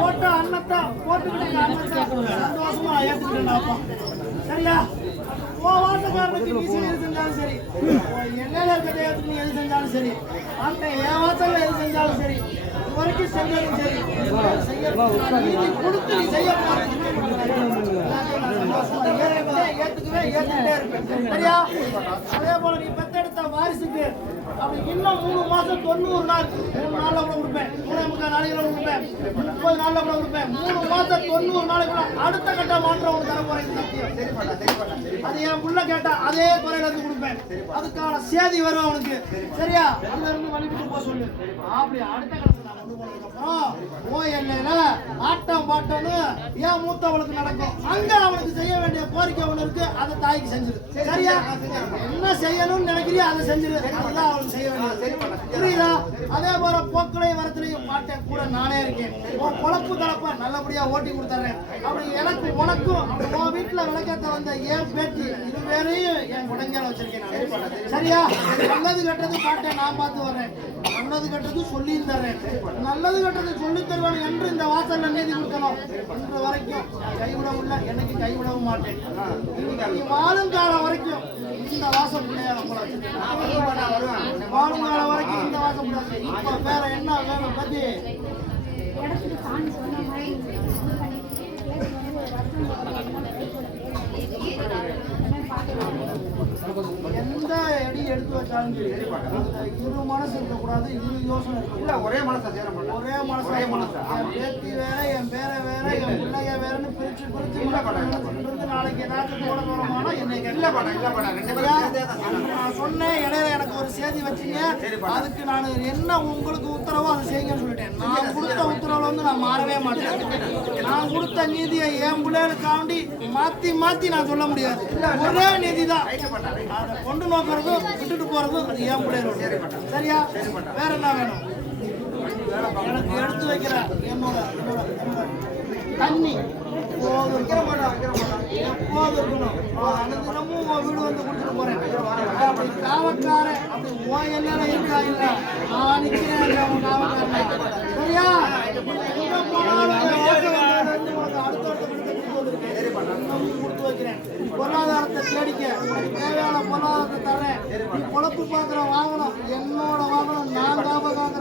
போட்ட அன்னத்தை போட்டுக்கிட்டு சந்தோஷமா ஏத்துக்கிட்டேன்டாப்பா சரியா? வாசக்காரனுக்கு நீ எது செஞ்சாலும் சரி. உன் எல்லையில இருக்க நீ எது செஞ்சாலும் சரி. அந்த என் வாசல்ல எது செஞ்சாலும் சரி. வரைக்கும் செஞ்சாலும் சரி. செய்ய கொடுத்து நீ செய்ய சரியா? அதே போல நீ பெத்தெடுத்த வாரிசுக்கு அப்படி இன்னும் மூணு மாசம் தொண்ணூறு நாள் மூணு நாள்ல கூட கொடுப்பேன். மூணு முக்கால் நாளைக்கு கொடுப்பேன். முப்பது நாள்ல கூட கொடுப்பேன். மூணு மாசம் தொண்ணூறு நாளைக்குள்ள அடுத்த கட்ட மாற்றம் உனக்கு தர போறேன் சத்தியம். அது என் புள்ள கேட்டா அதே குறையில இருந்து கொடுப்பேன். அதுக்கான சேதி வரும் அவனுக்கு. சரியா? அதுல இருந்து வழிபட்டு போக சொல்லு. அப்படி அடுத்த கட்ட ஓ எல்லையில ஆட்டம் பாட்டம்னு ஏன் மூத்தவளுக்கு நடக்கும். அங்க அவனுக்கு செய்ய வேண்டிய கோரிக்கை ஒண்ணு இருக்கு. அதை தாய்க்கு செஞ்சிரு. சரியா? என்ன செய்யணும்னு நினைக்கிறியோ அதை செஞ்சிரு. அதுதான் அவளுக்கு செய்ய வேண்டியது. புரியுதா? அதே போல போக்களையும் வரத்துலையும் மாட்டேன் கூட நானே இருக்கேன். உன் பொழப்பு தளப்ப நல்லபடியா ஓட்டி கொடுத்துறேன். அப்படி எனக்கு உனக்கும் உன் வீட்டுல விளக்கத்த வந்த என் பேட்டி இது வேறையும் என் உடஞ்சால வச்சிருக்கேன். சரியா? நல்லது கெட்டது பாட்டேன் நான் பார்த்து வர்றேன். நல்லது கெட்டது சொல்லி தர்றேன் நல்லது கெட்டது சொல்லி தருவேன் என்று இந்த வாசல்ல நீதி கொடுக்கணும் இன்று வரைக்கும் கைவிடவும் கைவிட முடியல என்னைக்கு கைவிடவும் மாட்டேன் வாழும் காலம் வரைக்கும் இந்த வாசல் பிள்ளையார வாழும் காலம் வரைக்கும் இந்த வாசம் பிள்ளையார இப்ப வேற என்ன வேணும் பத்தி இடத்துக்கு சாமி எந்த அடி எடுத்து வச்சாலும் இரு மனசு இருக்கக்கூடாது இரு யோசனை இல்ல ஒரே மனசா சேர மாட்டேன் ஒரே மனசு ஒரே மனசு, என் பேத்தி வேற என் பேர வேற என் பிள்ளைய வேறன்னு பிரிச்சு பிரிச்சு இருந்து நாளைக்கு ஏதாச்சும் போட போறோமானா என்னை இல்ல பாட்டா இல்ல பாட்டா ரெண்டு? பேரும். நான் சொன்னேன் இடையில எனக்கு ஒரு செய்தி வச்சீங்க. அதுக்கு நான் என்ன உங்களுக்கு உத்தரவோ அதை செய்யுங்கன்னு சொல்லிட்டேன். நான் கொடுத்த வந்து நான் மாறவே மாட்டேன். நான் கொடுத்த நீதியை என் பிள்ளைகளுக்காண்டி மாத்தி மாத்தி நான் சொல்ல முடியாது. ஒரே நீதி தான் அதை கொண்டு நோக்கிறதும் விட்டுட்டு போறதும் அது என் பிள்ளைகளோட சரியா? வேற என்ன வேணும்? எனக்கு எடுத்து வைக்கிற என்னோட என்னோட தண்ணி. எப்போதும் இருக்கணும் நான் வீடு வந்து கொடுத்துட்டு போறேன். அப்படி காவக்காரன் அப்படி உன் என்னால இருக்கா இல்ல? நான் நிக்கிறேன் காவக்காரன். சரியா? எங்க போனாலும் வந்ததுல கொடுத்து வைக்கிறேன். பொருளாதாரத்தை தேடிக்க. தேவையான பொருளாதாரத்தை தரேன் நீ பொழப்பு பார்க்குற வாகனம் என்னோட வாகனம் நான்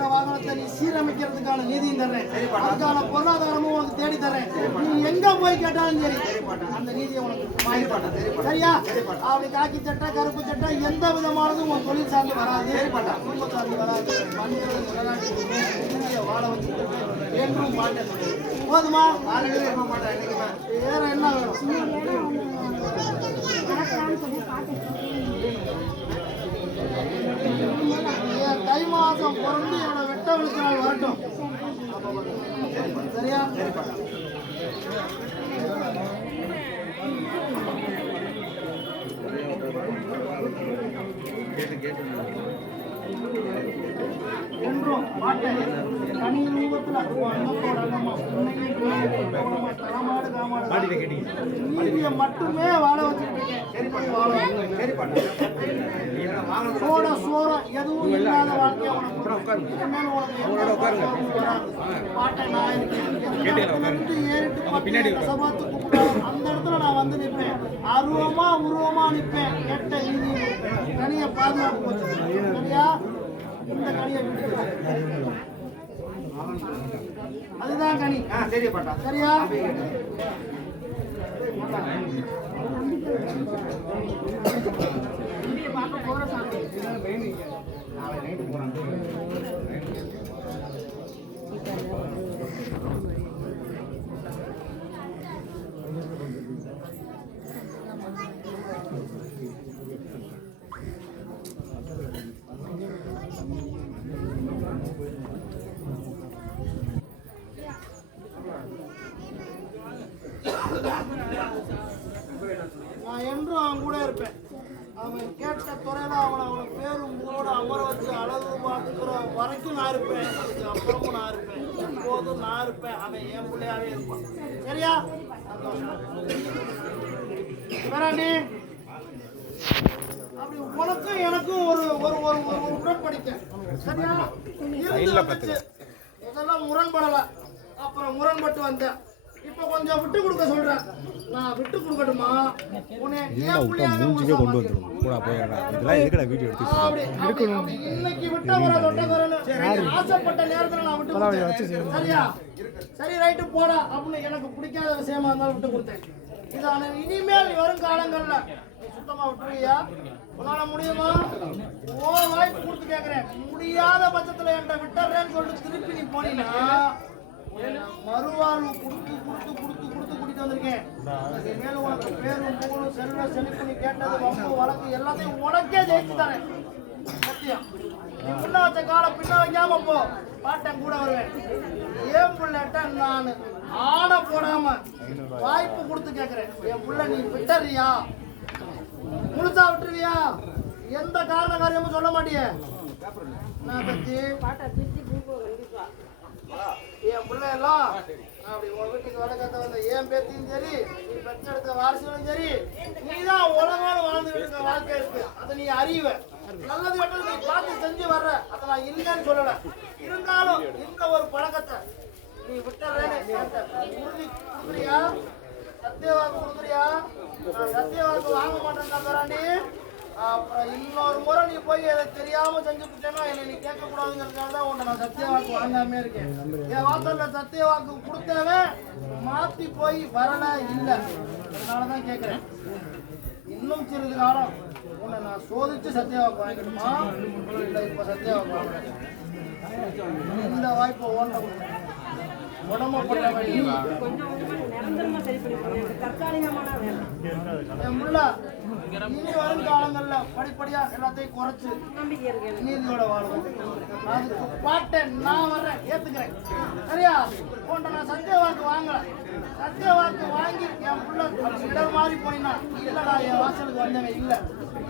வாகனத்தை நீ சீரமைக்கிறதுக்கான நிதியும் தர்றேன். அதுக்கான பொருளாதாரமும் உனக்கு தேடி தரேன் நீ எங்க போய் கேட்டாலும் சரி. அந்த நீதியை உனக்கு சரியா? அப்படி காக்கி சட்டை கருப்பு சட்டை எந்த விதமானதும் உன் தொழில் சார்ந்து வராது. குடும்ப சார்ந்து வராது மண்ணில் வாழ வச்சு போதுமா? வேற என்ன வேணும்? தை மாதம் பிறந்து என்னோட வெட்ட விழுத்த நாள் வரட்டும் சரியா என்றும் மாட்டேன் தனி ரூபத்துல நீதியை மட்டுமே வாழ வாங்க சோட சோரம் எதுவும் இல்லாத வாழ்க்கையை உனக்கு. பாட்டை நான் இருக்கேன். ஏறிட்டு நான் வந்து நிற்பேன். அருவமா உருவமா நிற்பேன். கேட்ட நீதி கனிய பாதுகாப்பு சரியா? இந்த கனியை. அதுதான் கனி. ஆ சரி பாட்டா. சரியா? நான் என்றும் அவன் கூட இருப்பேன் அவன் கேட்ட துறையில அவனை அவன் பேரும் ஊரோட அமர வச்சு பார்த்துக்கிற வரைக்கும் நான் இருப்பேன். அப்புறமும் நான் இருப்பேன். இப்போதும் நான் இருப்பேன். அவன் என் பிள்ளையாவே இருப்பான். சரியா? வேறாண்டி அப்படி உனக்கும் எனக்கும் ஒரு ஒரு ஒரு ஒரு உடன்படிக்கை. சரியா. இதெல்லாம் முரண்படல. அப்புறம் முரண்பட்டு வந்தேன். இப்ப கொஞ்சம் விட்டு கொடுக்க சொல்றேன். நான் விட்டு கொடுக்கட்டுமா? உன்னை ஏன் புள்ளையாவே மூஞ்சிக்கே கொண்டு வந்துடும் கூட போயிடா இதெல்லாம் எதுக்கடா வீடியோ எடுத்து தொட்டவரன்னு ஆசைப்பட்ட நேரத்துல நான் விட்டு. சரியா? சரி ரைட்டு போடா அப்படின்னு எனக்கு பிடிக்காத விஷயமா இருந்தாலும் விட்டு கொடுத்தேன். இதான இனிமேல் வரும் காலங்கள்ல நீ சுத்தமா விட்டுருவியா? உன்னால முடியுமா? ஓ வாய்ப்பு கொடுத்து கேக்குறேன். முடியாத பட்சத்துல என்கிட்ட விட்டுறேன்னு சொல்லிட்டு திருப்பி நீ போனீங்கன்னா மறுவாழ்வு கொடுத்து கொடுத்து கொடுத்து கொடுத்து குடித்து வந்திருக்கேன். மேலும் உனக்கு பேரும் மூணும் செல்வ செழிப்பு நீ கேட்டது வம்பு வழக்கு எல்லாத்தையும் உனக்கே ஜெயிச்சு தரேன். சத்தியம். நீ முன்ன வச்ச காலம் பின்ன வைக்காம போ பாட்டன் கூட வருவேன். ஏன் புள்ளட்ட நான் ஆடை போடாம வாய்ப்பு கொடுத்து கேக்குறேன். என் புள்ள நீ விட்டுறியா? முழுசா விட்டுருவியா? எந்த காரண காரியமும் சொல்ல மாட்டியே? நான் பத்தி என் எல்லாம். அப்படி உன் வீட்டுக்கு வழக்கத்தை வந்த என் பேத்தியும் சரி நீ பெற்றெடுத்த வாரிசுகளும் சரி நீ தான் உலகோட வாழ்ந்துட்டு இருக்க வாழ்க்கை இருக்கு. அதை நீ அறிவ. நல்லது கெட்டது நீ பார்த்து செஞ்சு வர்ற. அதை நான் இல்லைன்னு சொல்லல. இருந்தாலும் இந்த ஒரு பழக்கத்தை நீ விட்டுறேன்னு உறுதி கொடுக்குறியா? சத்தியவாக்கு கொடுக்குறியா? நான் சத்திய சத்தியவாக்கு வாங்க மாட்டேன் தம்பராண்டி அப்புறம் இன்னொரு முறை நீ போய் அதை தெரியாம செஞ்சுட்டேன்னா என்னை நீ கேட்க கூடாதுங்கிறதுக்காக தான் உன்னை நான் சத்தியவாக்கு வாங்காம இருக்கேன். என் வாசல்ல சத்தியவாக்கு கொடுத்தவன் மாத்தி போய் வரல இல்ல. அதனாலதான் கேட்கிறேன் இன்னும் சிறிது காலம் உன்னை நான் சோதிச்சு சத்தியவாக்கு வாங்கிக்கணுமா இல்ல இப்ப சத்தியவாக்கு வாங்குறேன் இந்த வாய்ப்பை ஓட்ட கொடுக்குறேன் இனி வரும் காலங்கள்ல படிப்படியா எல்லாத்தையும் குறைச்சு நம்பிக்கை இருக்கு எனக்கு. நீதியோட வாழ்வோம் அதுக்கு பாட்டேன் நான் வர்றேன் ஏத்துக்கிறேன் சரியா உன்ட்ட நான் சத்தியவாக்கு வாங்கல சத்தியவாக்கு வாங்கி என் புள்ள இடர் மாறி போயினா இல்லடா என் வாசலுக்கு வந்தவன் இல்ல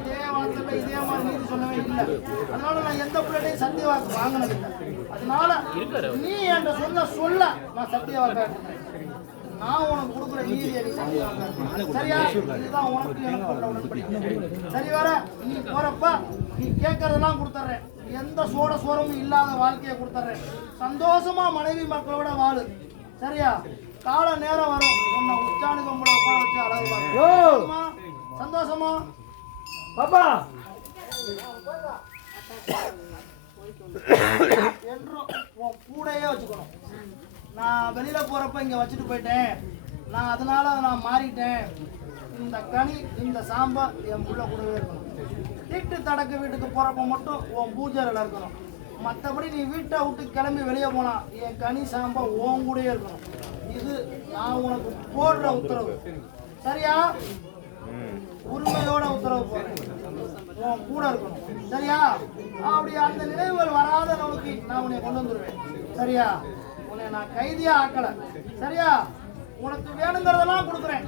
இதே வாசல்ல இதே மாதிரி நீதி சொன்னவன் இல்ல அதனால நான் எந்த பிள்ளையும் சத்தியவாக்கு வாங்கினது இல்லை அதனால நீ என்கிட்ட சொன்ன சொல்ல நான் சத்தியவாக்கு நான் உனக்கு கொடுக்குற நீதியை நீ சத்தியவாக்கு சரியா? இதுதான் உனக்கு எனக்கு சரி வர நீ போறப்ப நீ கேட்கறதெல்லாம் கொடுத்துட்றேன். எந்த சோட சோரமும் இல்லாத வாழ்க்கையை கொடுத்துட்றேன். சந்தோஷமா மனைவி மக்களோட வாழு. சரியா? கால நேரம் வரும். உன்னை உச்சாணி கொம்புல உட்கார வச்சு அழகு? சந்தோஷமா? பாப்பா! என்றும் உன் கூடையே வச்சுக்கணும். நான் வெளியில போறப்ப இங்க வச்சுட்டு போயிட்டேன். நான் அதனால நான் மாறிட்டேன். இந்த கனி இந்த சாம்பா என் புள்ள கூடவே இருக்கணும். வீட்டு தடக்கு வீட்டுக்கு போறப்ப மட்டும் உன் பூஜையில் இருக்கணும். மற்றபடி நீ வீட்டை விட்டு கிளம்பி வெளியே போனா என் கனி சாம்பா உன் கூடயே இருக்கணும். இது நான் உனக்கு போடுற உத்தரவு. சரியா? உரிமையோட உத்தரவு போடுறேன். கூட இருக்கணும். சரியா? அப்படி அந்த நினைவுகள் வராத நோக்கி நான் உன்னை கொண்டு வந்துருவேன். சரியா? உன்னை நான் கைதியா ஆக்கல. சரியா? உனக்கு வேணுங்கிறதெல்லாம் கொடுக்குறேன்.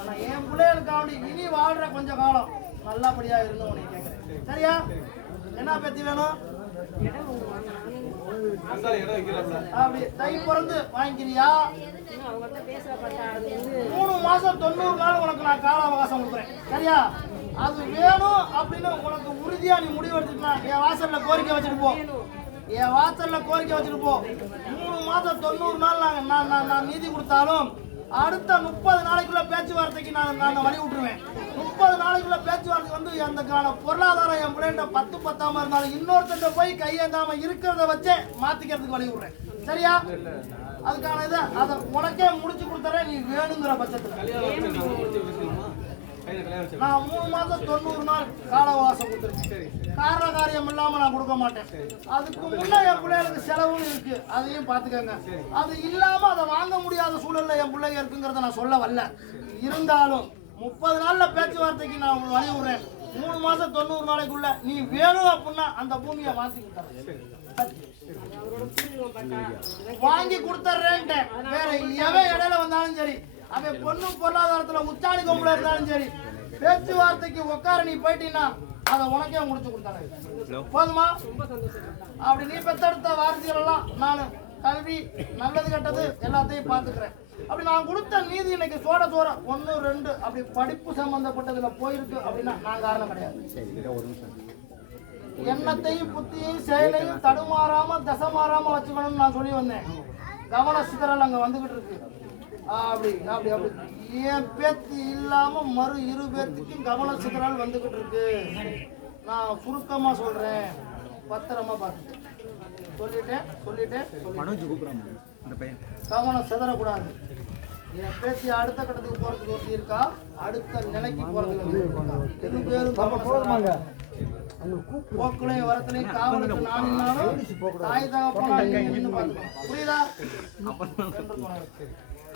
ஆனா என் பிள்ளைகளுக்காண்டி இனி வாழ்ற கொஞ்ச காலம் நல்லபடியா இருந்து உன்னை கேட்கிறேன். சரியா? என்ன பத்தி வேணும்? அப்படி தை பிறந்து வாங்கிக்கிறியா? மூணு மாசம் தொண்ணூறு நாள் உனக்கு நான் கால அவகாசம் கொடுக்குறேன். சரியா? அது வேணும் அப்படின்னு உனக்கு உறுதியா நீ முடிவு எடுத்துக்கலாம். என் வாசல்ல கோரிக்கை வச்சுட்டு போ. என் வாசல்ல கோரிக்கை வச்சுட்டு போ. மூணு மாசம் தொண்ணூறு நாள் நான் நான் நான் நான் நீதி கொடுத்தாலும் அடுத்த முப்பது நாளைக்குள்ள பேச்சுவார்த்தைக்கு நான் நாங்கள் வழி விட்டுருவேன். முப்பது நாளைக்குள்ள பேச்சுவார்த்தை வந்து அந்தக்கான பொருளாதாரம் என் பிள்ளைண்ட பத்து பத்தாம இருந்தாலும் இன்னொருத்தங்க போய் கையேந்தாம இருக்கிறத வச்சே மாத்திக்கிறதுக்கு வழி விடுறேன். சரியா? அதுக்கான இதை அதை உனக்கே முடிச்சு கொடுத்துறேன். நீ வேணுங்கிற பட்சத்துல. நான் மூணு மாசம் தொண்ணூறு நாள் காலவாசம் கொடுத்துருக்கேன். காரண காரியம் இல்லாம நான் கொடுக்க மாட்டேன். அதுக்கு முன்ன என் பிள்ளைகளுக்கு செலவும் இருக்கு. அதையும் பாத்துக்கோங்க அது இல்லாம அதை வாங்க முடியாத சூழல்ல என் பிள்ளைங்க இருக்குங்கிறத நான் சொல்ல வரல. இருந்தாலும் முப்பது நாள்ல பேச்சுவார்த்தைக்கு நான் விடுறேன் மூணு மாசம் தொண்ணூறு நாளைக்குள்ள நீ வேணும் அப்படின்னா அந்த பூமியை பார்த்தா வாங்கி கொடுத்துட்றேன்ட்டேன் வேற எவன் இடையில வந்தாலும் சரி. அவன் பொண்ணு பொருளாதாரத்துல உச்சாணி கொம்புல இருந்தாலும் சரி பேச்சுவார்த்தைக்கு உட்கார நீ போயிட்டீங்கன்னா அதை உனக்கே முடிச்சு கொடுத்தாங்க. போதுமா? அப்படி நீ பெத்தெடுத்த வாரிசுகள் எல்லாம் நான் கல்வி நல்லது கெட்டது எல்லாத்தையும் பார்த்துக்கிறேன். அப்படி நான் கொடுத்த நீதி இன்னைக்கு சோட சோற ஒன்று ரெண்டு அப்படி படிப்பு சம்பந்தப்பட்டதுல போயிருக்கு அப்படின்னா நான் காரணம் கிடையாது. எண்ணத்தையும் புத்தியையும் செயலையும் தடுமாறாம தசை மாறாம வச்சுக்கணும்னு நான் சொல்லி வந்தேன். கவன சிதறல் அங்க வந்துகிட்டு இருக்கு. அப்படி அப்படி அப்படி. என் பேத்தி இல்லாம மறு இரு பேர்த்துக்கும் கவன சிதறல் வந்துகிட்டு இருக்கு. நான் சுருக்கமா சொல்றேன். பத்திரமா பார்த்து சொல்லிட்டேன் சொல்லிட்டேன். மனோஜ் கூப்பிடுறாங்க அந்த பையன். கவனம் சிதறக்கூடாது. என் பேத்தி அடுத்த கட்டத்துக்கு போறதுக்கு ஒருத்தி இருக்கா? அடுத்த நிலைக்கு போறதுக்கு. ரெண்டு பேரும் கவனம் சிதறாங்க. போக்குலையும் வரத்துலையும் காவலுக்கு நான் நின்னாலும் தாய் பார்த்துக்கணும். புரியுதா?